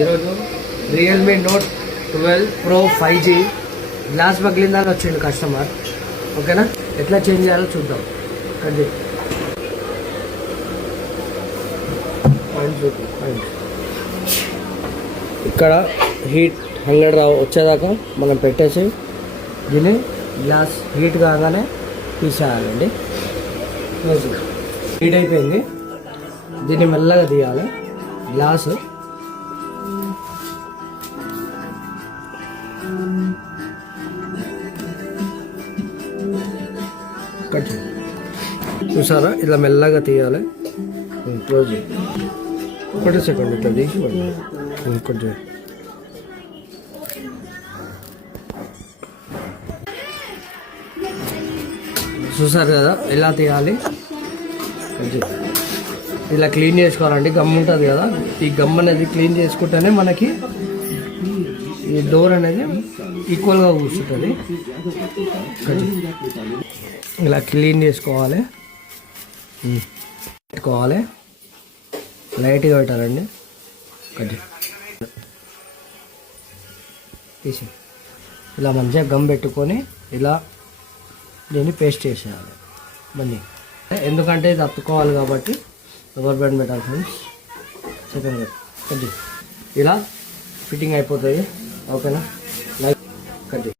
ఈరోజు Realme note 12 Pro 5G glass పగిలిందని వచ్చిండు కస్టమర్. ఓకేనా, ఎట్లా చేంజ్ చేయాలో చూద్దాం. ఇక్కడ హీట్ 100 వచ్చేదాకా మనం పెట్టేసి దీన్ని గ్లాస్ హీట్ కాగానే తీసేయాలండి. హీట్ అయిపోయింది, దీన్ని మెల్లగా తీయాలి. గ్లాసు చూసారా, ఇలా మెల్లగా తీయాలి. క్లోజ్ ఒకటే సెకండ్ ఇట్లా తీసి కొంచెం చూసారు కదా ఎలా తీయాలి. ఇలా క్లీన్ చేసుకోవాలండి. గమ్ ఉంటుంది కదా, ఈ గమ్ అనేది క్లీన్ చేసుకుంటేనే మనకి ఈ డోర్ అనేది ఈక్వల్గా కూర్చుంటుంది. ఇలా క్లీన్ చేసుకోవాలి, పెట్టుకోవాలి. లైట్గా పెట్టాలండి. తీసి ఇలా మంచిగా గమ్ పెట్టుకొని ఇలా దీన్ని పేస్ట్ చేసేయాలి. మళ్ళీ ఎందుకంటే ఇది అత్తుకోవాలి కాబట్టి రబ్బర్ బ్యాండ్ పెట్టాలి ఫ్రెండ్స్. సెకండ్ ఇలా ఫిట్టింగ్ అయిపోతుంది. ఓకేనా, లైక్ కట్